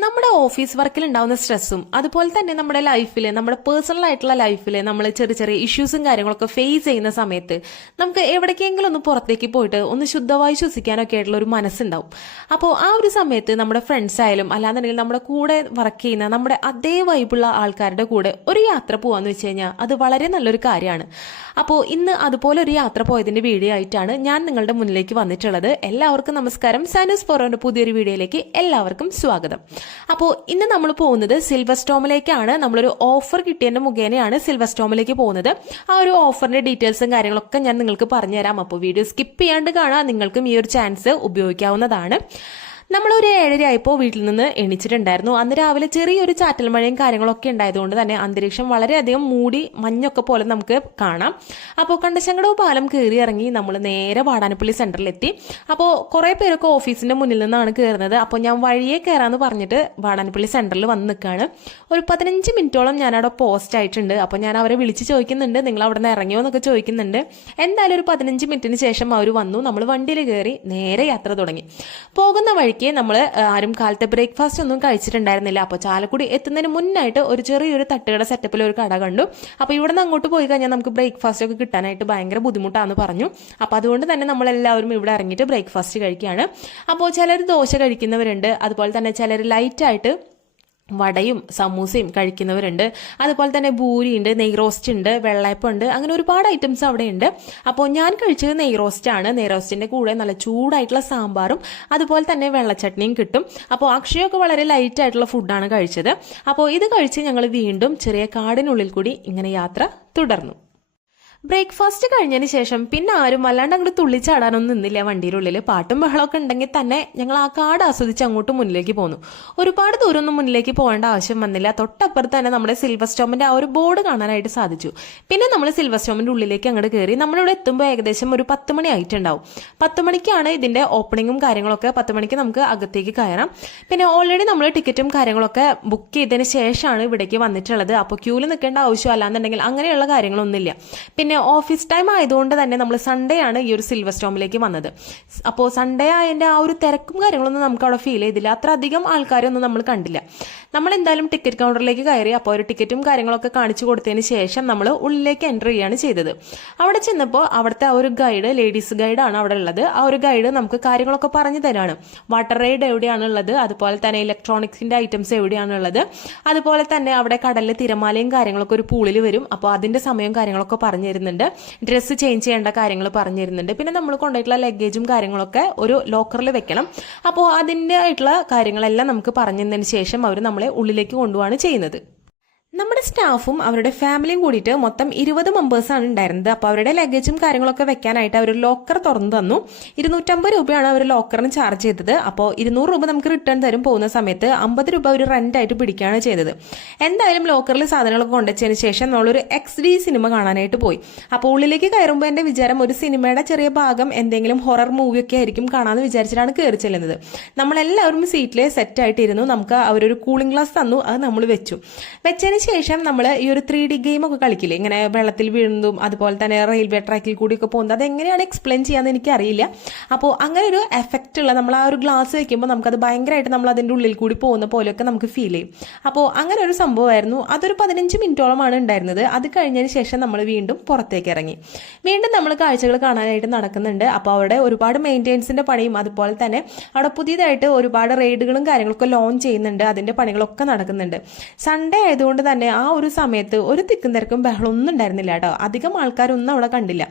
നമ്മുടെ ഓഫീസ് വർക്കിൽ ഉണ്ടാവുന്ന സ്ട്രെസ്സും അതുപോലെ തന്നെ നമ്മുടെ ലൈഫിൽ നമ്മുടെ പേഴ്സണൽ ആയിട്ടുള്ള ലൈഫിൽ നമ്മൾ ചെറിയ ചെറിയ ഇഷ്യൂസും കാര്യങ്ങളൊക്കെ ഫേസ് ചെയ്യുന്ന സമയത്ത് നമുക്ക് എവിടേക്കെങ്കിലും ഒന്ന് പുറത്തേക്ക് പോയിട്ട് ഒന്ന് ശുദ്ധമായി ശ്വസിക്കാനൊക്കെ ആയിട്ടുള്ള ഒരു മനസ്സുണ്ടാവും. അപ്പോൾ ആ ഒരു സമയത്ത് നമ്മുടെ ഫ്രണ്ട്സ് ആയാലും അല്ലാന്നുണ്ടെങ്കിൽ നമ്മുടെ കൂടെ വർക്ക് ചെയ്യുന്ന നമ്മുടെ അതേ വൈബുള്ള ആൾക്കാരുടെ കൂടെ ഒരു യാത്ര പോകാന്ന് വെച്ച് കഴിഞ്ഞാൽ അത് വളരെ നല്ലൊരു കാര്യമാണ്. അപ്പോൾ ഇന്ന് അതുപോലെ ഒരു യാത്ര പോയതിന്റെ വീഡിയോ ആയിട്ടാണ് ഞാൻ നിങ്ങളുടെ മുന്നിലേക്ക് വന്നിട്ടുള്ളത്. എല്ലാവർക്കും നമസ്കാരം. സാനൂസ് ഫോറോന്റെ പുതിയൊരു വീഡിയോയിലേക്ക് എല്ലാവർക്കും സ്വാഗതം. അപ്പോൾ ഇന്ന് നമ്മൾ പോകുന്നത് സിൽവർ സ്റ്റോമിലേക്കാണ്. നമ്മളൊരു ഓഫർ കിട്ടിയതിന്റെ മുഖേനയാണ് സിൽവർ സ്റ്റോമിലേക്ക് പോകുന്നത്. ആ ഒരു ഓഫറിന്റെ ഡീറ്റെയിൽസും കാര്യങ്ങളൊക്കെ ഞാൻ നിങ്ങൾക്ക് പറഞ്ഞുതരാം. അപ്പോൾ വീഡിയോ സ്കിപ്പ് ചെയ്യാണ്ട് കാണാൻ നിങ്ങൾക്കും ഈ ഒരു ചാൻസ് ഉപയോഗിക്കാവുന്നതാണ്. നമ്മളൊരു 7:30 ആയപ്പോൾ വീട്ടിൽ നിന്ന് എണീച്ചിട്ടുണ്ടായിരുന്നു. അന്ന് രാവിലെ ചെറിയൊരു ചാറ്റൽ മഴയും കാര്യങ്ങളൊക്കെ ഉണ്ടായതുകൊണ്ട് തന്നെ അന്തരീക്ഷം വളരെയധികം മൂടി മഞ്ഞൊക്കെ പോലെ നമുക്ക് കാണാം. അപ്പോൾ കണ്ടശങ്കടവ് പാലം കയറി ഇറങ്ങി നമ്മൾ നേരെ വാടാനപ്പള്ളി സെന്ററിലെത്തി. അപ്പോൾ കുറേ പേരൊക്കെ ഓഫീസിന്റെ മുന്നിൽ നിന്നാണ് കയറുന്നത്. അപ്പോൾ ഞാൻ വഴിയെ കയറാന്ന് പറഞ്ഞിട്ട് വാടാനപ്പള്ളി സെന്ററിൽ വന്ന് നിൽക്കുകയാണ്. ഒരു 15 മിനിറ്റോളം ഞാനവിടെ പോസ്റ്റ് ആയിട്ടുണ്ട്. അപ്പോൾ ഞാൻ അവരെ വിളിച്ച് ചോദിക്കുന്നുണ്ട്, നിങ്ങൾ അവിടെ നിന്ന് ഇറങ്ങിയോ എന്നൊക്കെ ചോദിക്കുന്നുണ്ട്. എന്തായാലും ഒരു 15 മിനിറ്റിന് ശേഷം അവർ വന്നു. നമ്മൾ വണ്ടിയിൽ കയറി നേരെ യാത്ര തുടങ്ങി. പോകുന്ന വഴിക്ക് നമ്മൾ ആരും കാലത്തെ ബ്രേക്ക്ഫാസ്റ്റ് ഒന്നും കഴിച്ചിട്ടുണ്ടായിരുന്നില്ല. അപ്പോൾ ചാലക്കുടി എത്തുന്നതിന് മുന്നായിട്ട് ഒരു ചെറിയൊരു തട്ടുകട സെറ്റപ്പിൽ ഒരു കട കണ്ടു. അപ്പോൾ ഇവിടെ നിന്ന് അങ്ങോട്ട് പോയി കഴിഞ്ഞാൽ നമുക്ക് ബ്രേക്ക്ഫാസ്റ്റ് ഒക്കെ കിട്ടാനായിട്ട് ഭയങ്കര ബുദ്ധിമുട്ടാണെന്ന് പറഞ്ഞു. അപ്പോൾ അതുകൊണ്ട് തന്നെ നമ്മളെല്ലാവരും ഇവിടെ ഇറങ്ങിയിട്ട് ബ്രേക്ക്ഫാസ്റ്റ് കഴിക്കുകയാണ്. അപ്പോൾ ചിലർ ദോശ കഴിക്കുന്നവരുണ്ട്, അതുപോലെ തന്നെ ചിലർ ലൈറ്റായിട്ട് വടയും സമൂസയും കഴിക്കുന്നവരുണ്ട്. അതുപോലെ തന്നെ പൂരിയുണ്ട്, നെയ് റോസ്റ്റ് ഉണ്ട്, വെള്ളയപ്പം ഉണ്ട്, അങ്ങനെ ഒരുപാട് ഐറ്റംസ് അവിടെ ഉണ്ട്. അപ്പോൾ ഞാൻ കഴിച്ചത് നെയ് റോസ്റ്റ് ആണ്. നെയ് റോസ്റ്റിന്റെ കൂടെ നല്ല ചൂടായിട്ടുള്ള സാമ്പാറും അതുപോലെ തന്നെ വെള്ളച്ചട്നിയും കിട്ടും. അപ്പോൾ അക്ഷയൊക്കെ വളരെ ലൈറ്റ് ആയിട്ടുള്ള ഫുഡാണ് കഴിച്ചത്. അപ്പോൾ ഇത് കഴിച്ച് ഞങ്ങൾ വീണ്ടും ചെറിയ കാടിനുള്ളിൽ കൂടി ഇങ്ങനെ യാത്ര തുടർന്നു. ബ്രേക്ക്ഫാസ്റ്റ് കഴിഞ്ഞതിന് ശേഷം പിന്നെ ആരും അല്ലാണ്ട് അങ്ങോട്ട് തുള്ളിച്ചാടാനൊന്നും നിന്നില്ല. വണ്ടിയുടെ ഉള്ളിൽ പാട്ടും ബഹളമൊക്കെ ഉണ്ടെങ്കിൽ തന്നെ ഞങ്ങൾ ആ കാട് ആസ്വദിച്ച് അങ്ങോട്ട് മുന്നിലേക്ക് പോന്നു. ഒരുപാട് ദൂരമൊന്നും മുന്നിലേക്ക് പോകേണ്ട ആവശ്യം വന്നില്ല. തൊട്ടപ്പുറത്ത് തന്നെ നമ്മുടെ സിൽവർ സ്റ്റോമിന്റെ ആ ഒരു ബോർഡ് കാണാനായിട്ട് സാധിച്ചു. പിന്നെ നമ്മൾ സിൽവർ സ്റ്റോമിന്റെ ഉള്ളിലേക്ക് അങ്ങോട്ട് കയറി. നമ്മളിവിടെ എത്തുമ്പോൾ ഏകദേശം ഒരു 10 മണി ആയിട്ടുണ്ടാവും. 10 മണിക്കാണ് ഇതിന്റെ ഓപ്പണിങ്ങും കാര്യങ്ങളൊക്കെ. 10 മണിക്ക് നമുക്ക് അകത്തേക്ക് കയറാം. പിന്നെ ഓൾറെഡി നമ്മൾ ടിക്കറ്റും കാര്യങ്ങളൊക്കെ ബുക്ക് ചെയ്തതിന് ശേഷമാണ് ഇവിടേക്ക് വന്നിട്ടുള്ളത്. അപ്പോൾ ക്യൂവിൽ നിൽക്കേണ്ട ആവശ്യം അല്ലാന്നുണ്ടെങ്കിൽ അങ്ങനെയുള്ള കാര്യങ്ങളൊന്നുമില്ല. പിന്നെ ഓഫീസ് ടൈം ആയതുകൊണ്ട് തന്നെ നമ്മൾ സൺഡേ ആണ് ഈ ഒരു സിൽവർ സ്റ്റോമിലേക്ക് വന്നത്. അപ്പോൾ സൺഡേ ആയതിന്റെ ആ ഒരു തിരക്കും കാര്യങ്ങളൊന്നും നമുക്ക് അവിടെ ഫീൽ ചെയ്തില്ല. അത്ര അധികം ആൾക്കാരൊന്നും നമ്മൾ കണ്ടില്ല. നമ്മൾ എന്തായാലും ടിക്കറ്റ് കൗണ്ടറിലേക്ക് കയറി. അപ്പോൾ ഒരു ടിക്കറ്റും കാര്യങ്ങളൊക്കെ കാണിച്ചു കൊടുത്തതിന് ശേഷം നമ്മൾ ഉള്ളിലേക്ക് എൻ്റർ ചെയ്യുകയാണ് ചെയ്തത്. അവിടെ ചെന്നപ്പോൾ അവിടുത്തെ ആ ഒരു ഗൈഡ്, ലേഡീസ് ഗൈഡാണ് അവിടെ ഉള്ളത്. ആ ഒരു ഗൈഡ് നമുക്ക് കാര്യങ്ങളൊക്കെ പറഞ്ഞു തരാണ്. വാട്ടർ റൈഡ് എവിടെയാണുള്ളത്, അതുപോലെ തന്നെ ഇലക്ട്രോണിക്സിന്റെ ഐറ്റംസ് എവിടെയാണുള്ളത്, അതുപോലെ തന്നെ അവിടെ കടലിൽ തിരമാലയും കാര്യങ്ങളൊക്കെ ഒരു പൂളിൽ വരും. അപ്പോൾ അതിന്റെ സമയം കാര്യങ്ങളൊക്കെ പറഞ്ഞു തരുന്നുണ്ട്. ഡ്രസ്സ് ചേഞ്ച് ചെയ്യേണ്ട കാര്യങ്ങൾ പറഞ്ഞു തരുന്നുണ്ട്. പിന്നെ നമ്മൾ കൊണ്ടുപോയിട്ടുള്ള ലഗേജും കാര്യങ്ങളൊക്കെ ഒരു ലോക്കറിൽ വെക്കണം. അപ്പോൾ അതിൻ്റെ ആയിട്ടുള്ള കാര്യങ്ങളെല്ലാം നമുക്ക് പറഞ്ഞു തന്നതിന് ശേഷം അവർ നമ്മളെ ഉള്ളിലേക്ക് കൊണ്ടുപോവാണ് ചെയ്യുന്നത്. നമ്മുടെ സ്റ്റാഫും അവരുടെ ഫാമിലിയും കൂടിയിട്ട് മൊത്തം 20 മെമ്പേഴ്സാണ് ഉണ്ടായിരുന്നത്. അപ്പോൾ അവരുടെ ലഗേജും കാര്യങ്ങളൊക്കെ വെക്കാനായിട്ട് അവർ ലോക്കർ തുറന്നു തന്നു. 250 രൂപയാണ് അവർ ലോക്കറിന് ചാർജ് ചെയ്തത്. അപ്പോൾ 200 രൂപ നമുക്ക് റിട്ടേൺ തരും. പോകുന്ന സമയത്ത് 50 രൂപ ഒരു റെന്റായിട്ട് പിടിക്കുകയാണ് ചെയ്തത്. എന്തായാലും ലോക്കറിൽ സാധനങ്ങളൊക്കെ കൊണ്ടുവച്ചതിന് ശേഷം നമ്മളൊരു XD സിനിമ കാണാനായിട്ട് പോയി. അപ്പോൾ ഉള്ളിലേക്ക് കയറുമ്പോൾ എൻ്റെ വിചാരം ഒരു സിനിമയുടെ ചെറിയ ഭാഗം എന്തെങ്കിലും ഹൊറർ മൂവിയൊക്കെ ആയിരിക്കും കാണാമെന്ന് വിചാരിച്ചിട്ടാണ് കയറി ചെല്ലുന്നത്. നമ്മളെല്ലാവരും സീറ്റിൽ സെറ്റായിട്ടിരുന്നു. നമുക്ക് അവരൊരു കൂളിംഗ് ഗ്ലാസ് തന്നു. അത് നമ്മൾ വെച്ചതിന് ശേഷം നമ്മൾ ഈ ഒരു 3D ഗെയിം ഒക്കെ കളിക്കില്ലേ, ഇങ്ങനെ വെള്ളത്തിൽ വീഴുന്നതും അതുപോലെ തന്നെ റെയിൽവേ ട്രാക്കിൽ കൂടിയൊക്കെ പോകുന്നത്, അതെങ്ങനെയാണ് എക്സ്പ്ലെയിൻ ചെയ്യാന്ന് എനിക്കറിയില്ല. അപ്പോൾ അങ്ങനെ ഒരു എഫക്റ്റ് ഉള്ള നമ്മൾ ആ ഒരു ഗ്ലാസ് വെക്കുമ്പോൾ നമുക്കത് ഭയങ്കരമായിട്ട് നമ്മൾ അതിൻ്റെ ഉള്ളിൽ കൂടി പോകുന്ന പോലെയൊക്കെ നമുക്ക് ഫീൽ ചെയ്യും. അപ്പോൾ അങ്ങനെ ഒരു സംഭവമായിരുന്നു. അതൊരു 15 മിനിറ്റോളമാണ് ഉണ്ടായിരുന്നത്. അത് കഴിഞ്ഞതിന് ശേഷം നമ്മൾ വീണ്ടും പുറത്തേക്ക് ഇറങ്ങി. വീണ്ടും നമ്മൾ കാഴ്ചകൾ കാണാനായിട്ട് നടക്കുന്നുണ്ട്. അപ്പോൾ അവിടെ ഒരുപാട് മെയിൻ്റെനൻസിന്റെ പണിയും അതുപോലെ തന്നെ അവിടെ പുതിയതായിട്ട് ഒരുപാട് റെയ്ഡുകളും കാര്യങ്ങളൊക്കെ ലോഞ്ച് ചെയ്യുന്നുണ്ട്. അതിന്റെ പണികളൊക്കെ നടക്കുന്നുണ്ട്. സൺഡേ ആയതുകൊണ്ട് തന്നെ ആ ഒരു സമയത്ത് ഒരു തിക്കും തിരക്കും ബഹളം ഒന്നും ഉണ്ടായിരുന്നില്ല കേട്ടോ. അധികം ആൾക്കാരൊന്നും അവിടെ കണ്ടില്ല.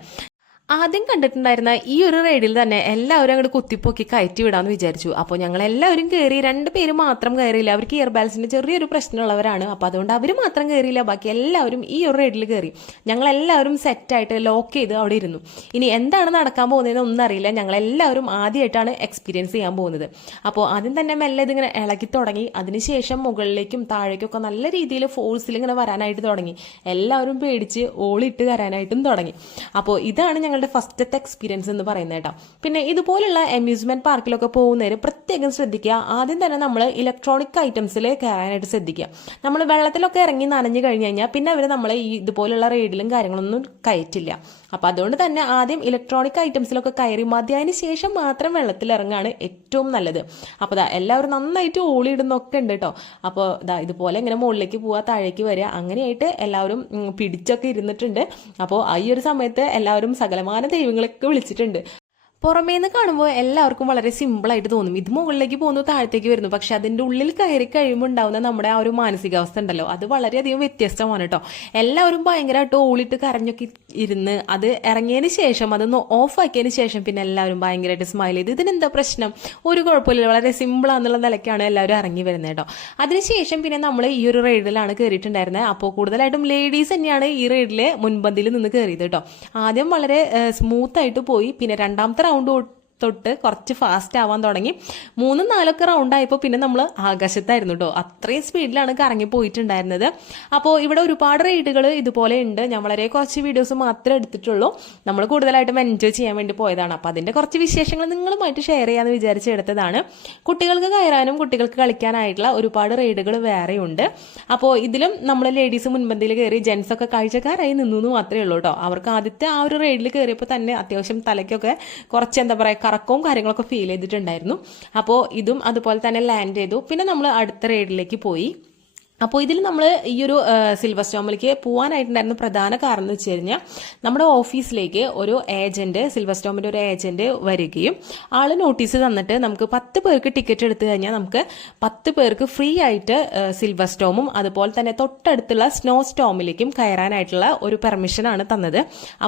ആദ്യം കണ്ടിട്ടുണ്ടായിരുന്ന ഈ ഒരു റൈഡിൽ തന്നെ എല്ലാവരും അങ്ങോട്ട് കുത്തിപ്പൊക്കി കയറ്റി വിടാമെന്ന് വിചാരിച്ചു. അപ്പോൾ ഞങ്ങൾ എല്ലാവരും കയറി. 2 പേര് മാത്രം കയറിയില്ല. അവർക്ക് ഇയർ ബാലൻസിന്റെ ചെറിയൊരു പ്രശ്നമുള്ളവരാണ്. അപ്പോൾ അതുകൊണ്ട് അവർ മാത്രം കയറിയില്ല. ബാക്കി എല്ലാവരും ഈ ഒരു റൈഡിൽ കയറി. ഞങ്ങളെല്ലാവരും സെറ്റായിട്ട് ലോക്ക് ചെയ്ത് അവിടെ ഇരുന്നു. ഇനി എന്താണ് നടക്കാൻ പോകുന്നതെന്ന് ഒന്നും അറിയില്ല. ഞങ്ങളെല്ലാവരും ആദ്യമായിട്ടാണ് എക്സ്പീരിയൻസ് ചെയ്യാൻ പോകുന്നത്. അപ്പോൾ ആദ്യം തന്നെ മെല്ലെ ഇതിങ്ങനെ ഇളകി തുടങ്ങി. അതിനുശേഷം മുകളിലേക്കും താഴേക്കൊക്കെ നല്ല രീതിയിൽ ഫോഴ്സിൽ ഇങ്ങനെ വരാനായിട്ട് തുടങ്ങി. എല്ലാവരും പേടിച്ച് ഓളിട്ട് കയറാനായിട്ടും തുടങ്ങി. അപ്പോൾ ഇതാണ് ഞങ്ങൾ നിങ്ങളുടെ ഫസ്റ്റത്തെ എക്സ്പീരിയൻസ് എന്ന് പറയുന്നത് കേട്ടോ. പിന്നെ ഇതുപോലുള്ള അമ്യൂസ്മെന്റ് പാർക്കിലൊക്കെ പോകുന്നവര് പ്രത്യേകം ശ്രദ്ധിക്കുക. ആദ്യം തന്നെ നമ്മൾ ഇലക്ട്രോണിക് ഐറ്റംസിൽ കയറാനായിട്ട് ശ്രദ്ധിക്കുക. നമ്മൾ വെള്ളത്തിലൊക്കെ ഇറങ്ങി നനഞ്ഞു കഴിഞ്ഞു കഴിഞ്ഞാൽ പിന്നെ അവർ നമ്മളെ ഈ ഇതുപോലുള്ള റൈഡിലും കാര്യങ്ങളൊന്നും കയറ്റില്ല. അപ്പൊ അതുകൊണ്ട് തന്നെ ആദ്യം ഇലക്ട്രോണിക് ഐറ്റംസിലൊക്കെ കയറി മതിയായതിനു ശേഷം മാത്രം വെള്ളത്തിൽ ഇറങ്ങാണ് ഏറ്റവും നല്ലത്. അപ്പോൾ എല്ലാവരും നന്നായിട്ട് ഓളിയിടുന്നൊക്കെ ഉണ്ട് കേട്ടോ. അപ്പോൾ ഇതുപോലെ ഇങ്ങനെ മുകളിലേക്ക് പോവാ, താഴേക്ക് വരിക, അങ്ങനെയായിട്ട് എല്ലാവരും പിടിച്ചൊക്കെ ഇരുന്നിട്ടുണ്ട്. അപ്പോൾ ഈ ഒരു സമയത്ത് എല്ലാവരും സകലമാന ദൈവങ്ങളൊക്കെ വിളിച്ചിട്ടുണ്ട്. പുറമേന്ന് കാണുമ്പോൾ എല്ലാവർക്കും വളരെ സിമ്പിളായിട്ട് തോന്നും, ഇത് മുകളിലേക്ക് പോകുന്നു താഴത്തേക്ക് വരുന്നു. പക്ഷെ അതിൻ്റെ ഉള്ളിൽ കയറി കഴിയുമ്പോൾ ഉണ്ടാവുന്ന നമ്മുടെ ആ ഒരു മാനസികാവസ്ഥ ഉണ്ടല്ലോ, അത് വളരെയധികം വ്യത്യസ്തമാണ് കേട്ടോ. എല്ലാവരും ഭയങ്കരമായിട്ട് ഓളിട്ട് കരഞ്ഞൊക്കെ ഇരുന്ന് അത് ഇറങ്ങിയതിന് ശേഷം അതൊന്ന് ഓഫ് ആക്കിയതിന് ശേഷം പിന്നെ എല്ലാവരും ഭയങ്കരമായിട്ട് സ്മൈൽ ചെയ്ത് ഇതിനെന്താ പ്രശ്നം, ഒരു കുഴപ്പമില്ല, വളരെ സിമ്പിളാന്നുള്ള നിലയ്ക്കാണ് എല്ലാവരും ഇറങ്ങി വരുന്നത് കേട്ടോ. അതിനുശേഷം പിന്നെ നമ്മൾ ഈ ഒരു റൈഡിലാണ് കയറിയിട്ടുണ്ടായിരുന്നത്. അപ്പോൾ കൂടുതലായിട്ടും ലേഡീസ് തന്നെയാണ് ഈ റൈഡിൽ മുൻപന്തിയിൽ നിന്ന് കയറിയത് കേട്ടോ. ആദ്യം വളരെ സ്മൂത്ത് ആയിട്ട് പോയി, പിന്നെ രണ്ടാമത്തെ റൗണ്ട് തൊട്ട് കുറച്ച് ഫാസ്റ്റ് ആവാൻ തുടങ്ങി. 3-4 റൗണ്ട് ആയപ്പോൾ പിന്നെ നമ്മൾ ആകാശത്തായിരുന്നു കേട്ടോ. അത്രയും സ്പീഡിലാണ് കറങ്ങി പോയിട്ടുണ്ടായിരുന്നത്. അപ്പോൾ ഇവിടെ ഒരുപാട് റൈഡുകൾ ഇതുപോലെ ഉണ്ട്. ഞാൻ വളരെ കുറച്ച് വീഡിയോസ് മാത്രമേ എടുത്തിട്ടുള്ളൂ. നമ്മൾ കൂടുതലായിട്ടും എൻജോയ് ചെയ്യാൻ വേണ്ടി പോയതാണ്. അപ്പോൾ അതിൻ്റെ കുറച്ച് വിശേഷങ്ങൾ നിങ്ങളുമായിട്ട് ഷെയർ ചെയ്യാമെന്ന് വിചാരിച്ചെടുത്തതാണ്. കുട്ടികൾക്ക് കയറാനും കുട്ടികൾക്ക് കളിക്കാനായിട്ടുള്ള ഒരുപാട് റൈഡുകൾ വേറെയുണ്ട്. അപ്പോൾ ഇതിലും നമ്മൾ ലേഡീസ് മുൻപന്തിയിൽ കയറി, ജെൻസ് ഒക്കെ കാഴ്ചക്കാരായി നിന്നു മാത്രമേ ഉള്ളൂ കേട്ടോ. അവർക്ക് ആദ്യത്തെ ആ ഒരു റൈഡിൽ കയറിയപ്പോൾ തന്നെ അത്യാവശ്യം തലയ്ക്കൊക്കെ കുറച്ച് എന്താ പറയുക കറക്കവും കാര്യങ്ങളൊക്കെ ഫീൽ ചെയ്തിട്ടുണ്ടായിരുന്നു. അപ്പോൾ ഇതും അതുപോലെ തന്നെ ലാൻഡ് ചെയ്തു. പിന്നെ നമ്മൾ അടുത്ത റൈഡിലേക്ക് പോയി. അപ്പോൾ ഇതിൽ നമ്മൾ ഈ ഒരു സിൽവർ സ്റ്റോമിലേക്ക് പോകാനായിട്ടുണ്ടായിരുന്ന പ്രധാന കാരണം എന്ന് വെച്ച് കഴിഞ്ഞാൽ നമ്മുടെ ഓഫീസിലേക്ക് ഒരു ഏജന്റ്, സിൽവർ സ്റ്റോമിൻ്റെ ഒരു ഏജന്റ് വരികയും ആള് നോട്ടീസ് തന്നിട്ട് നമുക്ക് 10 പേർക്ക് ടിക്കറ്റ് എടുത്തു കഴിഞ്ഞാൽ നമുക്ക് 10 പേർക്ക് ഫ്രീ ആയിട്ട് സിൽവർ സ്റ്റോമും അതുപോലെ തന്നെ തൊട്ടടുത്തുള്ള സ്നോ സ്റ്റോമിലേക്കും കയറാനായിട്ടുള്ള ഒരു പെർമിഷനാണ് തന്നത്.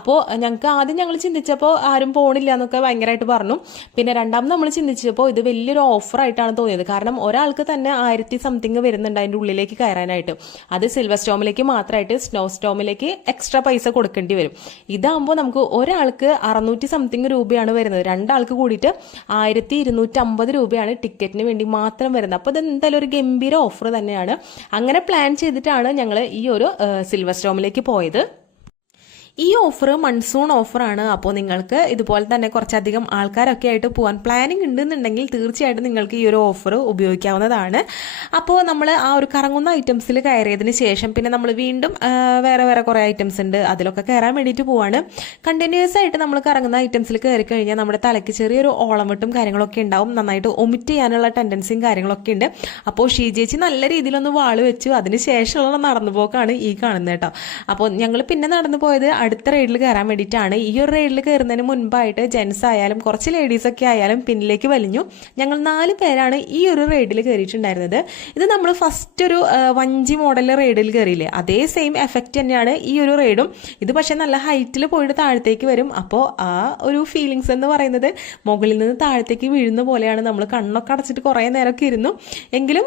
അപ്പോൾ ഞങ്ങൾ ചിന്തിച്ചപ്പോൾ ആരും പോണില്ല എന്നൊക്കെ ഭയങ്കരമായിട്ട് പറഞ്ഞു. പിന്നെ രണ്ടാമത് നമ്മൾ ചിന്തിച്ചപ്പോൾ ഇത് വലിയൊരു ഓഫറായിട്ടാണ് തോന്നിയത്. കാരണം ഒരാൾക്ക് തന്നെ 1000 സംതിങ് വരുന്നുണ്ട് അതിൻ്റെ ഉള്ളിലേക്ക് കയറാനായിട്ട്. അത് സിൽവർ സ്റ്റോമിലേക്ക് മാത്രമായിട്ട് സ്നോ സ്റ്റോമിലേക്ക് എക്സ്ട്രാ പൈസ കൊടുക്കേണ്ടി വരും. ഇതാകുമ്പോൾ നമുക്ക് ഒരാൾക്ക് 600 സംതിങ് രൂപയാണ് വരുന്നത്. രണ്ടാൾക്ക് കൂടിയിട്ട് 1250 രൂപയാണ് ടിക്കറ്റിന് വേണ്ടി മാത്രം വരുന്നത്. അപ്പോൾ ഇത് എന്തായാലും ഒരു ഗംഭീര ഓഫർ തന്നെയാണ്. അങ്ങനെ പ്ലാൻ ചെയ്തിട്ടാണ് ഞങ്ങൾ ഈ ഒരു സിൽവർ സ്റ്റോമിലേക്ക് പോയത്. ഈ ഓഫർ മൺസൂൺ ഓഫറാണ്. അപ്പോൾ നിങ്ങൾക്ക് ഇതുപോലെ തന്നെ കുറച്ചധികം ആൾക്കാരൊക്കെ ആയിട്ട് പോകാൻ പ്ലാനിങ് ഉണ്ടെന്നുണ്ടെങ്കിൽ തീർച്ചയായിട്ടും നിങ്ങൾക്ക് ഈ ഒരു ഓഫർ ഉപയോഗിക്കാവുന്നതാണ്. അപ്പോൾ നമ്മൾ ആ ഒരു കറങ്ങുന്ന ഐറ്റംസിൽ കയറിയതിന് ശേഷം പിന്നെ നമ്മൾ വീണ്ടും വേറെ കുറേ ഐറ്റംസ് ഉണ്ട്, അതിലൊക്കെ കയറാൻ വേണ്ടിയിട്ട് പോവാണ്. കണ്ടിന്യൂസ് ആയിട്ട് നമ്മൾ കറങ്ങുന്ന ഐറ്റംസിൽ കയറി കഴിഞ്ഞാൽ നമ്മുടെ തലയ്ക്ക് ചെറിയൊരു ഓളമിട്ടും കാര്യങ്ങളൊക്കെ ഉണ്ടാവും. നന്നായിട്ട് ഒമിറ്റ് ചെയ്യാനുള്ള ടെൻഡൻസിയും കാര്യങ്ങളൊക്കെ ഉണ്ട്. അപ്പോൾ ഷീജേച്ചി നല്ല രീതിയിലൊന്ന് വാള് വെച്ചു. അതിന് ശേഷമുള്ള നടന്നുപോക്കാണ് ഈ കാണുന്നത് കേട്ടോ. അപ്പോൾ ഞങ്ങൾ പിന്നെ നടന്നു പോയത് അടുത്ത റൈഡിൽ കയറാൻ വേണ്ടിയിട്ടാണ്. ഈ ഒരു റൈഡിൽ കയറുന്നതിന് മുൻപായിട്ട് ജെൻസ് ആയാലും കുറച്ച് ലേഡീസൊക്കെ ആയാലും പിന്നിലേക്ക് വലിഞ്ഞു. ഞങ്ങൾ 4 പേരാണ് ഈ ഒരു റൈഡിൽ കയറിയിട്ടുണ്ടായിരുന്നത്. ഇത് നമ്മൾ ഫസ്റ്റ് ഒരു വഞ്ചി മോഡൽ റൈഡിൽ കയറിയില്ലേ, അതേ സെയിം എഫക്റ്റ് തന്നെയാണ് ഈ ഒരു റൈഡും. ഇത് പക്ഷെ നല്ല ഹൈറ്റിൽ പോയിട്ട് താഴത്തേക്ക് വരും. അപ്പോൾ ആ ഒരു ഫീലിങ്സ് എന്ന് പറയുന്നത് മുകളിൽ നിന്ന് താഴത്തേക്ക് വീഴുന്ന പോലെയാണ്. നമ്മൾ കണ്ണൊക്കെ അടച്ചിട്ട് കുറേ നേരമൊക്കെ ഇരുന്നു, എങ്കിലും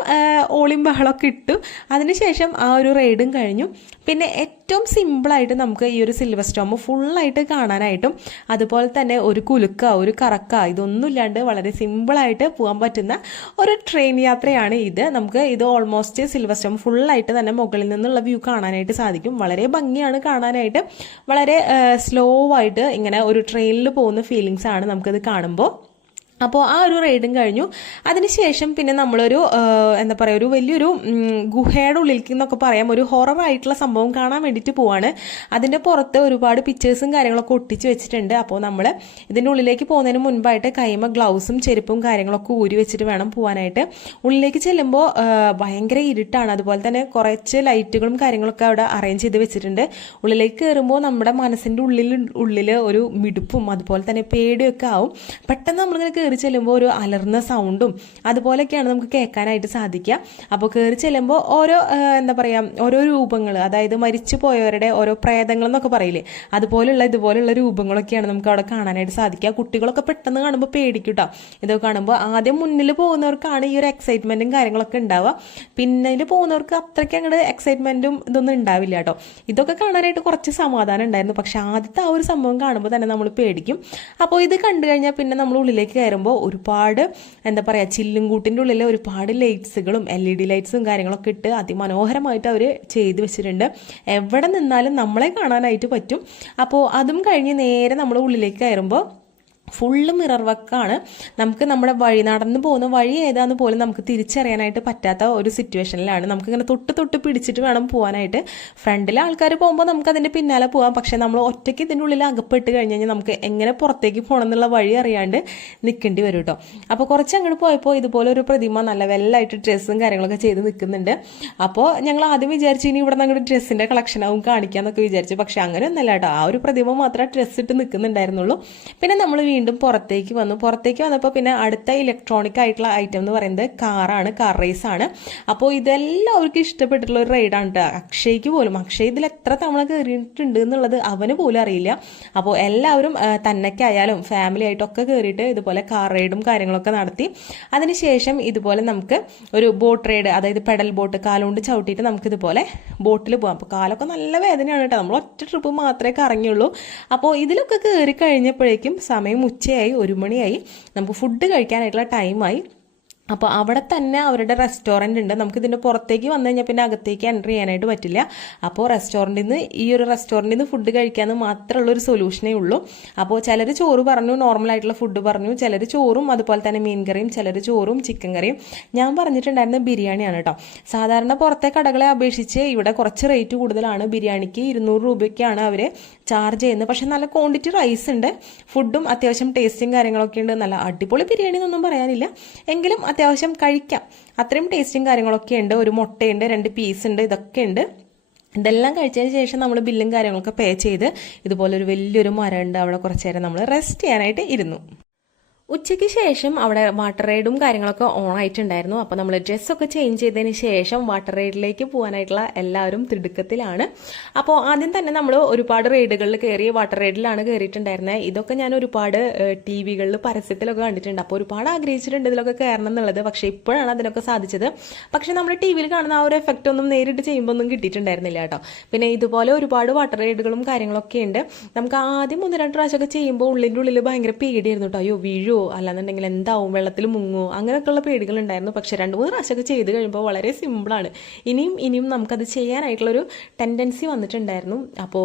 ഓളിയും ബഹളമൊക്കെ ഇട്ടു. അതിനുശേഷം ആ ഒരു റൈഡും കഴിഞ്ഞു. പിന്നെ ഏറ്റവും സിമ്പിളായിട്ട് നമുക്ക് ഈ ഒരു സിൽവർ സ്റ്റോം ഫുള്ളായിട്ട് കാണാനായിട്ടും അതുപോലെ തന്നെ ഒരു കുലുക്ക, ഒരു കറക്ക, ഇതൊന്നും ഇല്ലാണ്ട് വളരെ സിമ്പിളായിട്ട് പോകാൻ പറ്റുന്ന ഒരു ട്രെയിൻ യാത്രയാണ് ഇത്. നമുക്ക് ഇത് ഓൾമോസ്റ്റ് സിൽവർ സ്റ്റോം ഫുള്ളായിട്ട് തന്നെ മുകളിൽ നിന്നുള്ള വ്യൂ കാണാനായിട്ട് സാധിക്കും. വളരെ ഭംഗിയാണ് കാണാനായിട്ട്. വളരെ സ്ലോ ആയിട്ട് ഇങ്ങനെ ഒരു ട്രെയിനിൽ പോകുന്ന ഫീലിങ്സ് ആണ് നമുക്കത് കാണുമ്പോൾ. അപ്പോൾ ആ ഒരു റൈഡും കഴിഞ്ഞു. അതിനുശേഷം പിന്നെ നമ്മളൊരു എന്താ പറയുക, ഒരു വലിയൊരു ഗുഹയുടെ ഉള്ളിലേക്ക് എന്നൊക്കെ പറയാം, ഒരു ഹൊറർ ആയിട്ടുള്ള സംഭവം കാണാൻ വേണ്ടിയിട്ട് പോവാണ്. അതിൻ്റെ പുറത്ത് ഒരുപാട് പിക്ചേഴ്സും കാര്യങ്ങളൊക്കെ ഒട്ടിച്ച് വെച്ചിട്ടുണ്ട്. അപ്പോൾ നമ്മൾ ഇതിൻ്റെ ഉള്ളിലേക്ക് പോകുന്നതിന് മുൻപായിട്ട് കൈമ ഗ്ലൗസും ചെരുപ്പും കാര്യങ്ങളൊക്കെ ഊരി വെച്ചിട്ട് വേണം പോകാനായിട്ട്. ഉള്ളിലേക്ക് ചെല്ലുമ്പോൾ ഭയങ്കര ഇരുട്ടാണ്. അതുപോലെ തന്നെ കുറച്ച് ലൈറ്റുകളും കാര്യങ്ങളൊക്കെ അവിടെ അറേഞ്ച് ചെയ്ത് വെച്ചിട്ടുണ്ട്. ഉള്ളിലേക്ക് കയറുമ്പോൾ നമ്മുടെ മനസ്സിൻ്റെ ഉള്ളിൽ ഒരു മിടുപ്പും അതുപോലെ തന്നെ പേടിയൊക്കെ ആവും. പെട്ടെന്ന് നമ്മളിങ്ങനെ കയറി ചെല്ലുമ്പോൾ ഒരു അലർന്ന സൗണ്ടും അതുപോലെയൊക്കെയാണ് നമുക്ക് കേൾക്കാനായിട്ട് സാധിക്കുക. അപ്പോൾ കയറി ചെല്ലുമ്പോൾ ഓരോ എന്താ പറയുക, ഓരോ രൂപങ്ങൾ, അതായത് മരിച്ചു പോയവരുടെ ഓരോ പ്രേതങ്ങൾ എന്നൊക്കെ പറയില്ലേ, ഇതുപോലുള്ള രൂപങ്ങളൊക്കെയാണ് നമുക്ക് അവിടെ കാണാനായിട്ട് സാധിക്കുക. കുട്ടികളൊക്കെ പെട്ടെന്ന് കാണുമ്പോൾ പേടിക്കും കേട്ടോ. ഇതൊക്കെ കാണുമ്പോൾ ആദ്യം മുന്നിൽ പോകുന്നവർക്കാണ് ഈ ഒരു എക്സൈറ്റ്മെൻറ്റും കാര്യങ്ങളൊക്കെ ഉണ്ടാവുക. പിന്നിൽ പോകുന്നവർക്ക് അത്രയ്ക്ക് അങ്ങോട്ട് എക്സൈറ്റ്മെൻറ്റും ഇതൊന്നും ഉണ്ടാവില്ല കേട്ടോ. ഇതൊക്കെ കാണാനായിട്ട് കുറച്ച് സമാധാനം ഉണ്ടായിരുന്നു. പക്ഷെ ആദ്യത്തെ ആ ഒരു സംഭവം കാണുമ്പോൾ തന്നെ നമ്മൾ പേടിക്കും. അപ്പോൾ ഇത് കണ്ടു കഴിഞ്ഞാൽ പിന്നെ നമ്മൾ ഉള്ളിലേക്ക് കയറും കയറുമ്പോൾ ഒരുപാട് എന്താ പറയുക ചില്ലും കൂട്ടിൻ്റെ ഉള്ളിൽ ഒരുപാട് ലൈറ്റ്സുകളും LED ലൈറ്റ്സും കാര്യങ്ങളൊക്കെ ഇട്ട് അതിമനോഹരമായിട്ട് അവർ ചെയ്ത് വെച്ചിട്ടുണ്ട്. എവിടെ നിന്നാലും നമ്മളെ കാണാനായിട്ട് പറ്റും. അപ്പോൾ അതും കഴിഞ്ഞ് നേരെ നമ്മൾ ഉള്ളിലേക്ക് കയറുമ്പോൾ ഫുള്ള് മിറർ വർക്കാണ്. നമുക്ക് നമ്മുടെ വഴി നടന്നു പോകുന്ന വഴി ഏതാന്ന് പോലും നമുക്ക് തിരിച്ചറിയാനായിട്ട് പറ്റാത്ത ഒരു സിറ്റുവേഷനിലാണ്. നമുക്കിങ്ങനെ തൊട്ട് പിടിച്ചിട്ട് വേണം പോകാനായിട്ട്. ഫ്രണ്ടിലെ ആൾക്കാർ പോകുമ്പോൾ നമുക്ക് അതിൻ്റെ പിന്നാലെ പോകാം. പക്ഷേ നമ്മൾ ഒറ്റയ്ക്ക് ഇതിൻ്റെ ഉള്ളിൽ അകപ്പെട്ട് കഴിഞ്ഞ് കഴിഞ്ഞാൽ നമുക്ക് എങ്ങനെ പുറത്തേക്ക് പോകണം എന്നുള്ള വഴി അറിയാണ്ട് നിൽക്കേണ്ടി വരും കേട്ടോ. അപ്പോൾ കുറച്ച് അങ്ങോട്ട് പോയപ്പോൾ ഇതുപോലെ ഒരു പ്രതിമ നല്ല വെല്ലായിട്ട് ഡ്രസ്സും കാര്യങ്ങളൊക്കെ ചെയ്ത് നിൽക്കുന്നുണ്ട്. അപ്പോൾ ഞങ്ങൾ ആദ്യം വിചാരിച്ചു ഇനി ഇവിടെ നിന്ന് ഡ്രസ്സിൻ്റെ കളക്ഷനാവും കാണിക്കാമെന്നൊക്കെ വിചാരിച്ചു. പക്ഷേ അങ്ങനെയൊന്നല്ല കേട്ടോ. ആ ഒരു പ്രതിമ മാത്രമേ ഡ്രസ്സ് ഇട്ട് നിൽക്കുന്നുണ്ടായിരുന്നുള്ളൂ. പിന്നെ നമ്മൾ വീണ്ടും പുറത്തേക്ക് വന്നപ്പോൾ പിന്നെ അടുത്ത ഇലക്ട്രോണിക് ആയിട്ടുള്ള ഐറ്റം എന്ന് പറയുന്നത് കാറാണ്, കാർ റേസ് ആണ്. അപ്പോൾ ഇതെല്ലാവർക്കും ഇഷ്ടപ്പെട്ടിട്ടുള്ള ഒരു റൈഡാണ് കേട്ടോ. അക്ഷയ് ഇതിൽ എത്ര തവണ കയറിയിട്ടുണ്ട് എന്നുള്ളത് അവന് പോലും അറിയില്ല. അപ്പോൾ എല്ലാവരും തന്നയ്ക്കായാലും ഫാമിലി ആയിട്ടൊക്കെ കയറിയിട്ട് ഇതുപോലെ കാർ റൈഡും കാര്യങ്ങളൊക്കെ നടത്തി. അതിനുശേഷം ഇതുപോലെ നമുക്ക് ഒരു ബോട്ട് റൈഡ്, അതായത് പെഡൽ ബോട്ട് കാലുകൊണ്ട് ചവിട്ടിയിട്ട് നമുക്കിതുപോലെ ബോട്ടിൽ പോകാം. അപ്പോൾ കാലൊക്കെ നല്ല വേദനയാണ് കേട്ടോ. നമ്മൾ ഒറ്റ ട്രിപ്പ് മാത്രമേ കറങ്ങിയുള്ളൂ. അപ്പോൾ ഇതിലൊക്കെ കയറി കഴിഞ്ഞപ്പോഴേക്കും സമയം ഉച്ചയായി, 1 മണിയായി. നമുക്ക് ഫുഡ് കഴിക്കാനായിട്ടുള്ള ടൈമായി. അപ്പോൾ അവിടെ തന്നെ അവരുടെ റെസ്റ്റോറൻറ്റ് ഉണ്ട്. നമുക്കിതിൻ്റെ പുറത്തേക്ക് വന്നു കഴിഞ്ഞാൽ പിന്നെ അകത്തേക്ക് എൻ്റർ ചെയ്യാനായിട്ട് പറ്റില്ല. അപ്പോൾ ഈ ഒരു റെസ്റ്റോറൻറ്റിൽ നിന്ന് ഫുഡ് കഴിക്കാമെന്ന് മാത്രമുള്ളൊരു സൊല്യൂഷനേ ഉള്ളൂ. അപ്പോൾ ചിലർ ചോറ് പറഞ്ഞു, നോർമലായിട്ടുള്ള ഫുഡ് പറഞ്ഞു, ചിലർ ചോറും അതുപോലെ തന്നെ മീൻ കറിയും, ചിലർ ചോറും ചിക്കൻ കറിയും. ഞാൻ പറഞ്ഞിട്ടുണ്ടായിരുന്ന ബിരിയാണിയാണ് കേട്ടോ. സാധാരണ പുറത്തെ കടകളെ അപേക്ഷിച്ച് ഇവിടെ കുറച്ച് റേറ്റ് കൂടുതലാണ്. ബിരിയാണിക്ക് 200 രൂപയ്ക്കാണ് അവർ ചാർജ് ചെയ്യുന്നത്. പക്ഷേ നല്ല ക്വാണ്ടിറ്റി റൈസ് ഉണ്ട്, ഫുഡും അത്യാവശ്യം ടേസ്റ്റും കാര്യങ്ങളൊക്കെ ഉണ്ട്. നല്ല അടിപൊളി ബിരിയാണി എന്നൊന്നും പറയാനില്ല, എങ്കിലും അത്യാവശ്യം കഴിക്കാം. അത്രയും ടേസ്റ്റും കാര്യങ്ങളൊക്കെ ഉണ്ട്. ഒരു മുട്ടയുണ്ട്, 2 പീസ് ഉണ്ട്, ഇതൊക്കെ ഉണ്ട്. ഇതെല്ലാം കഴിച്ചതിന് ശേഷം നമ്മൾ ബില്ലും കാര്യങ്ങളൊക്കെ പേ ചെയ്ത് ഇതുപോലൊരു വലിയൊരു മരം ഉണ്ട്, അവിടെ കുറച്ച് നേരം നമ്മൾ റെസ്റ്റ് ചെയ്യാനായിട്ട് ഇരുന്നു. ഉച്ചയ്ക്ക് ശേഷം അവിടെ വാട്ടർ റൈഡും കാര്യങ്ങളൊക്കെ ഓൺ ആയിട്ടുണ്ടായിരുന്നു. അപ്പോൾ നമ്മൾ ഡ്രസ്സൊക്കെ ചേഞ്ച് ചെയ്തതിന് ശേഷം വാട്ടർ റൈഡിലേക്ക് പോകാനായിട്ടുള്ള എല്ലാവരും തിടുക്കത്തിലാണ്. അപ്പോൾ ആദ്യം തന്നെ നമ്മൾ ഒരുപാട് റൈഡുകളിൽ കയറി വാട്ടർ റൈഡിലാണ് കയറിയിട്ടുണ്ടായിരുന്നത്. ഇതൊക്കെ ഞാൻ ഒരുപാട് TV-കളിൽ പരസ്യത്തിലൊക്കെ കണ്ടിട്ടുണ്ട്. അപ്പോൾ ഒരുപാട് ആഗ്രഹിച്ചിട്ടുണ്ട് ഇതിലൊക്കെ കയറണം എന്നുള്ളത്. പക്ഷേ ഇപ്പോഴാണ് അതിനൊക്കെ സാധിച്ചത്. പക്ഷേ നമ്മൾ TV-യിൽ കാണുന്ന ആ ഒരു എഫക്റ്റ് ഒന്നും നേരിട്ട് ചെയ്യുമ്പോൾ ഒന്നും കിട്ടിയിട്ടുണ്ടായിരുന്നില്ല കേട്ടോ. പിന്നെ ഇതുപോലെ ഒരുപാട് വാട്ടർ റൈഡുകളും കാര്യങ്ങളൊക്കെ ഉണ്ട്. നമുക്ക് ആദ്യം 1-2 പ്രാവശ്യമൊക്കെ ചെയ്യുമ്പോൾ ഉള്ളിൻ്റെ ഉള്ളിൽ ഭയങ്കര പേടിയായിരുന്നു കേട്ടോ. അയ്യോ വീഴോ, അല്ലാന്നുണ്ടെങ്കിൽ എന്താവും, വെള്ളത്തിൽ മുങ്ങോ, അങ്ങനെയൊക്കെയുള്ള പേടികളുണ്ടായിരുന്നു. പക്ഷെ 2-3 പ്രാവശ്യമൊക്കെ ചെയ്ത് കഴിയുമ്പോൾ വളരെ സിമ്പിളാണ്. ഇനിയും നമുക്കത് ചെയ്യാനായിട്ടുള്ളൊരു ടെൻഡൻസി വന്നിട്ടുണ്ടായിരുന്നു. അപ്പോൾ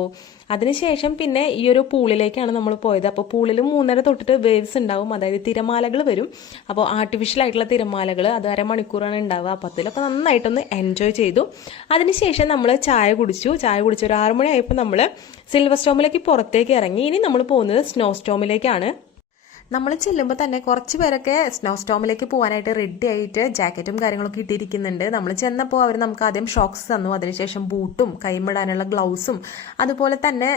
അതിനുശേഷം പിന്നെ ഈ ഒരു പൂളിലേക്കാണ് നമ്മൾ പോയത്. അപ്പോൾ പൂളിൽ 3:30 തൊട്ടിട്ട് വേവ്സ് ഉണ്ടാവും, അതായത് തിരമാലകൾ വരും. അപ്പോൾ ആർട്ടിഫിഷ്യൽ ആയിട്ടുള്ള തിരമാലകൾ, അത് അരമണിക്കൂറാണ് ഉണ്ടാവുക. അപ്പോൾ അതിലൊക്കെ നന്നായിട്ടൊന്ന് എൻജോയ് ചെയ്തു. അതിനുശേഷം നമ്മൾ ചായ കുടിച്ചു ഒരു 6 മണിയായപ്പോൾ നമ്മൾ സിൽവർ സ്റ്റോമിലേക്ക് പുറത്തേക്ക് ഇറങ്ങി. ഇനി നമ്മൾ പോകുന്നത് സ്നോ സ്റ്റോമിലേക്കാണ്. നമ്മൾ ചെല്ലുമ്പോൾ തന്നെ കുറച്ച് പേരൊക്കെ സ്നോ സ്റ്റോമിലേക്ക് പോകാനായിട്ട് റെഡി ആയിട്ട് ജാക്കറ്റും കാര്യങ്ങളൊക്കെ ഇട്ടിരിക്കുന്നുണ്ട്. നമ്മൾ ചെന്നപ്പോൾ അവർ നമുക്ക് ആദ്യം ഷോക്സ് തന്നു, അതിനുശേഷം ബൂട്ടും കൈമിടാനുള്ള ഗ്ലൗസും അതുപോലെ തന്നെ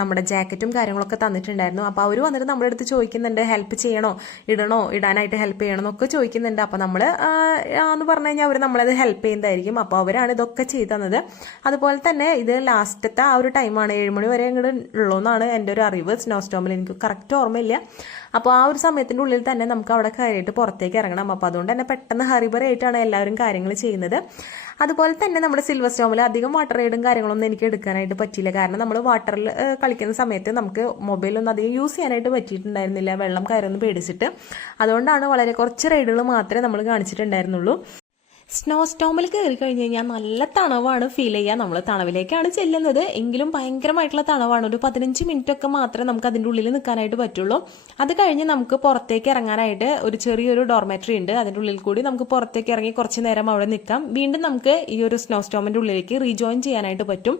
നമ്മുടെ ജാക്കറ്റും കാര്യങ്ങളൊക്കെ തന്നിട്ടുണ്ടായിരുന്നു. അപ്പോൾ അവർ വന്നിട്ട് നമ്മുടെ അടുത്ത് ചോദിക്കുന്നുണ്ട് ഹെൽപ്പ് ചെയ്യണോ, ഇടാനായിട്ട് ഹെൽപ്പ് ചെയ്യണോ എന്നൊക്കെ ചോദിക്കുന്നുണ്ട്. അപ്പോൾ നമ്മൾ എന്ന് പറഞ്ഞു കഴിഞ്ഞാൽ അവർ നമ്മളത് ഹെൽപ്പ് ചെയ്യുന്നതായിരിക്കും. അപ്പോൾ അവരാണ് ഇതൊക്കെ ചെയ്തു തന്നത്. അതുപോലെ തന്നെ ഇത് ലാസ്റ്റത്തെ ആ ഒരു ടൈമാണ്, 7 മണി വരെ അങ്ങോട്ട് ഉള്ളൂന്നാണ് എൻ്റെ ഒരു അറിവ്. സ്നോ സ്റ്റോമിൽ എനിക്ക് കറക്റ്റ് ഓർമ്മയില്ല. അപ്പോൾ ആ ഒരു സമയത്തിൻ്റെ ഉള്ളിൽ തന്നെ നമുക്ക് അവിടെ കയറിയിട്ട് പുറത്തേക്ക് ഇറങ്ങണം. അപ്പോൾ അതുകൊണ്ട് തന്നെ പെട്ടെന്ന് ഹറിബറിയായിട്ടാണ് എല്ലാവരും കാര്യങ്ങൾ ചെയ്യുന്നത്. അതുപോലെ തന്നെ നമ്മുടെ സിൽവർ സ്റ്റോമിൽ അധികം വാട്ടർ റൈഡും കാര്യങ്ങളൊന്നും എനിക്ക് എടുക്കാനായിട്ട് പറ്റിയില്ല. കാരണം നമ്മൾ വാട്ടറിൽ കളിക്കുന്ന സമയത്ത് നമുക്ക് മൊബൈലൊന്നും അധികം യൂസ് ചെയ്യാനായിട്ട് പറ്റിയിട്ടുണ്ടായിരുന്നില്ല, വെള്ളം കയറുമെന്ന് പേടിച്ചിട്ട്. അതുകൊണ്ടാണ് വളരെ കുറച്ച് റൈഡുകൾ മാത്രമേ നമ്മൾ കാണിച്ചിട്ടുണ്ടായിരുന്നുള്ളൂ. സ്നോ സ്റ്റോമിൽ കയറി കഴിഞ്ഞ് കഴിഞ്ഞാൽ നല്ല തണവാണ് ഫീൽ ചെയ്യുക. നമ്മൾ തണവിലേക്കാണ് ചെല്ലുന്നത്, എങ്കിലും ഭയങ്കരമായിട്ടുള്ള തണവാണ്. ഒരു 15 മിനിറ്റ് ഒക്കെ മാത്രമേ നമുക്ക് അതിൻ്റെ ഉള്ളിൽ നിൽക്കാനായിട്ട് പറ്റുള്ളൂ. അത് കഴിഞ്ഞ് നമുക്ക് പുറത്തേക്ക് ഇറങ്ങാനായിട്ട് ഒരു ചെറിയൊരു ഡോർമെറ്ററി ഉണ്ട്. അതിൻ്റെ ഉള്ളിൽ കൂടി നമുക്ക് പുറത്തേക്ക് ഇറങ്ങി കുറച്ച് നേരം അവിടെ നിൽക്കാം. വീണ്ടും നമുക്ക് ഈ ഒരു സ്നോ സ്റ്റോമിൻ്റെ ഉള്ളിലേക്ക് റീജോയിൻ ചെയ്യാനായിട്ട് പറ്റും.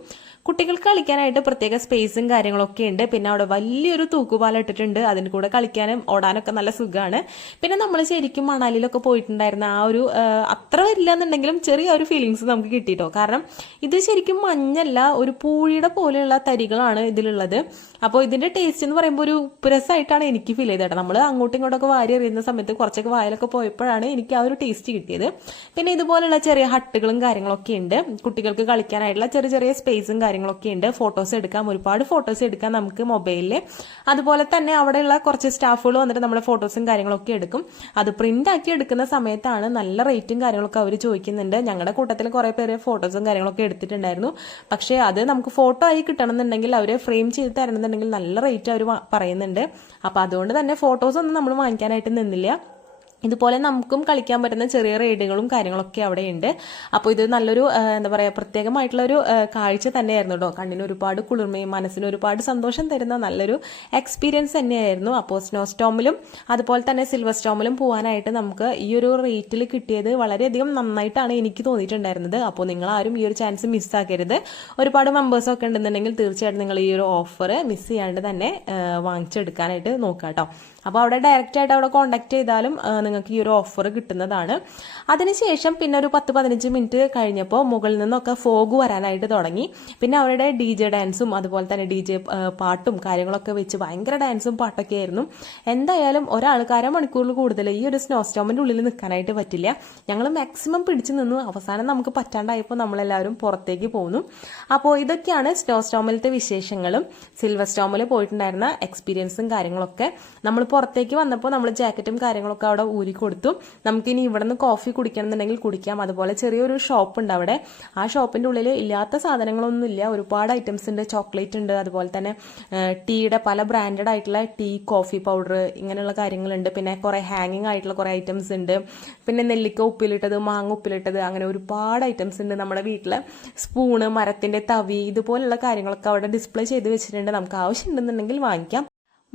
കുട്ടികൾക്ക് കളിക്കാനായിട്ട് പ്രത്യേക സ്പേസും കാര്യങ്ങളൊക്കെ ഉണ്ട്. പിന്നെ അവിടെ വലിയൊരു തൂക്കുപാലം ഇട്ടിട്ടുണ്ട്, അതിന് കൂടെ കളിക്കാനും ഓടാനൊക്കെ നല്ല സുഖമാണ്. പിന്നെ നമ്മൾ ശരിക്കും മണാലിയിലൊക്കെ പോയിട്ടുണ്ടായിരുന്ന ആ ഒരു അത്ര വരില്ല എന്നുണ്ടെങ്കിലും ചെറിയ ഒരു ഫീലിങ്സ് നമുക്ക് കിട്ടിയിട്ടോ. കാരണം ഇത് ശരിക്കും മഞ്ഞല്ല, ഒരു പൂഴിയുടെ പോലെയുള്ള തരികളാണ് ഇതിലുള്ളത്. അപ്പോൾ ഇതിൻ്റെ ടേസ്റ്റ് എന്ന് പറയുമ്പോൾ ഒരു ഉപ്പുരസമായിട്ടാണ് എനിക്ക് ഫീൽ ചെയ്തത്. നമ്മൾ അങ്ങോട്ടും ഇങ്ങോട്ടൊക്കെ വാരി എറിയുന്ന സമയത്ത് കുറച്ചൊക്കെ വായിലൊക്കെ പോയപ്പോഴാണ് എനിക്ക് ആ ഒരു ടേസ്റ്റ് കിട്ടിയത്. പിന്നെ ഇതുപോലുള്ള ചെറിയ ഹട്ടുകളും കാര്യങ്ങളൊക്കെ ഉണ്ട്. കുട്ടികൾക്ക് കളിക്കാനായിട്ടുള്ള ചെറിയ ചെറിയ സ്പേസും കാര്യങ്ങളൊക്കെ ഉണ്ട്. ഫോട്ടോസ് എടുക്കാം, ഒരുപാട് ഫോട്ടോസ് എടുക്കാം നമുക്ക് മൊബൈലിൽ. അതുപോലെ തന്നെ അവിടെയുള്ള കുറച്ച് സ്റ്റാഫുകൾ വന്നിട്ട് നമ്മുടെ ഫോട്ടോസും കാര്യങ്ങളൊക്കെ എടുക്കും. അത് പ്രിന്റ് ആക്കി എടുക്കുന്ന സമയത്താണ് നല്ല റേറ്റും കാര്യങ്ങളൊക്കെ അവർ അവർ ചോദിക്കുന്നുണ്ട്. ഞങ്ങളുടെ കൂട്ടത്തിൽ കുറേ പേര് ഫോട്ടോസും കാര്യങ്ങളൊക്കെ എടുത്തിട്ടുണ്ടായിരുന്നു. പക്ഷേ അത് നമുക്ക് ഫോട്ടോ ആയി കിട്ടണമെന്നുണ്ടെങ്കിൽ അവർ ഫ്രെയിം ചെയ്ത് തരണമെന്നുണ്ടെങ്കിൽ നല്ല റേറ്റ് അവർ പറയുന്നുണ്ട്. അപ്പോൾ അതുകൊണ്ട് തന്നെ ഫോട്ടോസൊന്നും നമ്മൾ വാങ്ങിക്കാനായിട്ട് നിന്നില്ല. ഇതുപോലെ നമുക്കും കളിക്കാൻ പറ്റുന്ന ചെറിയ റൈഡുകളും കാര്യങ്ങളൊക്കെ അവിടെ ഉണ്ട്. അപ്പോൾ ഇത് നല്ലൊരു എന്താ പറയുക പ്രത്യേകമായിട്ടുള്ളൊരു കാഴ്ച തന്നെയായിരുന്നു കേട്ടോ. കണ്ണിന് ഒരുപാട് കുളിർമയും മനസ്സിന് ഒരുപാട് സന്തോഷം തരുന്ന നല്ലൊരു എക്സ്പീരിയൻസ് തന്നെയായിരുന്നു. അപ്പോൾ സ്നോ സ്റ്റോമിലും അതുപോലെ തന്നെ സിൽവർ സ്റ്റോമിലും പോകാനായിട്ട് നമുക്ക് ഈ ഒരു റേറ്റിൽ കിട്ടിയത് വളരെയധികം നന്നായിട്ടാണ് എനിക്ക് തോന്നിയിട്ടുണ്ടായിരുന്നത്. അപ്പോൾ നിങ്ങളാരും ഈ ഒരു ചാൻസ് മിസ്സാക്കരുത്. ഒരുപാട് മെമ്പേഴ്സൊക്കെ ഉണ്ടെന്നുണ്ടെങ്കിൽ തീർച്ചയായിട്ടും നിങ്ങൾ ഈ ഒരു ഓഫർ മിസ് ചെയ്യാണ്ട് തന്നെ വാങ്ങിച്ചെടുക്കാനായിട്ട് നോക്കുക കേട്ടോ. അപ്പോൾ അവിടെ ഡയറക്റ്റ് ആയിട്ട് അവിടെ കോൺടാക്ട് ചെയ്താലും നിങ്ങൾക്ക് ഈ ഒരു ഓഫർ കിട്ടുന്നതാണ്. അതിനുശേഷം പിന്നെ ഒരു 10-15 മിനിറ്റ് കഴിഞ്ഞപ്പോൾ മുകളിൽ നിന്നൊക്കെ ഫോഗ് വരാനായിട്ട് തുടങ്ങി. പിന്നെ അവരുടെ DJ ഡാൻസും അതുപോലെ തന്നെ DJ പാട്ടും കാര്യങ്ങളൊക്കെ വെച്ച് ഭയങ്കര ഡാൻസും പാട്ടൊക്കെ ആയിരുന്നു. എന്തായാലും ഒരാൾക്ക് അരമണിക്കൂറിൽ കൂടുതൽ ഈ ഒരു സ്നോ സ്റ്റോമിൻ്റെ ഉള്ളിൽ നിൽക്കാനായിട്ട് പറ്റില്ല. ഞങ്ങൾ മാക്സിമം പിടിച്ചു നിന്നു. അവസാനം നമുക്ക് പറ്റാണ്ടായപ്പോൾ നമ്മളെല്ലാവരും പുറത്തേക്ക് പോന്നു. അപ്പോൾ ഇതൊക്കെയാണ് സ്നോ സ്റ്റോമിലത്തെ വിശേഷങ്ങളും സിൽവർ സ്റ്റോമിൽ പോയിട്ടുണ്ടായിരുന്ന എക്സ്പീരിയൻസും കാര്യങ്ങളൊക്കെ. നമ്മൾ പുറത്തേക്ക് വന്നപ്പോൾ നമ്മൾ ജാക്കറ്റും കാര്യങ്ങളൊക്കെ അവിടെ ഊരി കൊടുത്തു. നമുക്കിനി ഇവിടെ നിന്ന് കോഫി കുടിക്കണം എന്നുണ്ടെങ്കിൽ കുടിക്കാം. അതുപോലെ ചെറിയൊരു ഷോപ്പ് ഉണ്ട് അവിടെ. ആ ഷോപ്പിൻ്റെ ഉള്ളിൽ ഇല്ലാത്ത സാധനങ്ങളൊന്നുമില്ല. ഒരുപാട് ഐറ്റംസ് ഉണ്ട്. ചോക്ലേറ്റ് ഉണ്ട്, അതുപോലെ തന്നെ ടീയുടെ പല ബ്രാൻഡഡ് ആയിട്ടുള്ള ടീ, കോഫി പൗഡർ ഇങ്ങനെയുള്ള കാര്യങ്ങളുണ്ട്. പിന്നെ കുറേ ഹാങ്ങിങ് ആയിട്ടുള്ള കുറേ ഐറ്റംസ് ഉണ്ട്. പിന്നെ നെല്ലിക്ക ഉപ്പിലിട്ടത്, മാങ്ങ ഉപ്പിലിട്ടത്, അങ്ങനെ ഒരുപാട് ഐറ്റംസ് ഉണ്ട്. നമ്മുടെ വീട്ടിൽ സ്പൂണ്, മരത്തിൻ്റെ തവി, ഇതുപോലുള്ള കാര്യങ്ങളൊക്കെ അവിടെ ഡിസ്പ്ലേ ചെയ്ത് വെച്ചിട്ടുണ്ട്. നമുക്ക് ആവശ്യമുണ്ടെന്നുണ്ടെങ്കിൽ വാങ്ങിക്കാം.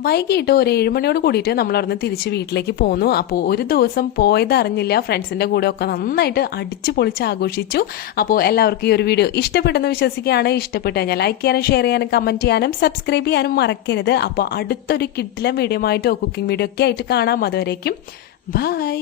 വൈകിട്ട് ഒരു 7 മണിയോട് കൂടിയിട്ട് നമ്മൾ അവിടുന്ന് തിരിച്ച് വീട്ടിലേക്ക് പോന്നു. അപ്പോൾ ഒരു ദിവസം പോയത് അറിഞ്ഞില്ല. ഫ്രണ്ട്സിൻ്റെ കൂടെ ഒക്കെ നന്നായിട്ട് അടിച്ചു പൊളിച്ച് ആഘോഷിച്ചു. അപ്പോൾ എല്ലാവർക്കും ഈ ഒരു വീഡിയോ ഇഷ്ടപ്പെട്ടെന്ന് വിശ്വസിക്കുകയാണ്. ഇഷ്ടപ്പെട്ട് കഴിഞ്ഞാൽ ലൈക്ക് ചെയ്യാനും ഷെയർ ചെയ്യാനും കമൻറ്റ് ചെയ്യാനും സബ്സ്ക്രൈബ് ചെയ്യാനും മറക്കരുത്. അപ്പോൾ അടുത്തൊരു കിഡിലൻ വീഡിയോ ആയിട്ടോ കുക്കിംഗ് വീഡിയോ ഒക്കെ ആയിട്ട് കാണാം. അതുവരേക്കും ബൈ.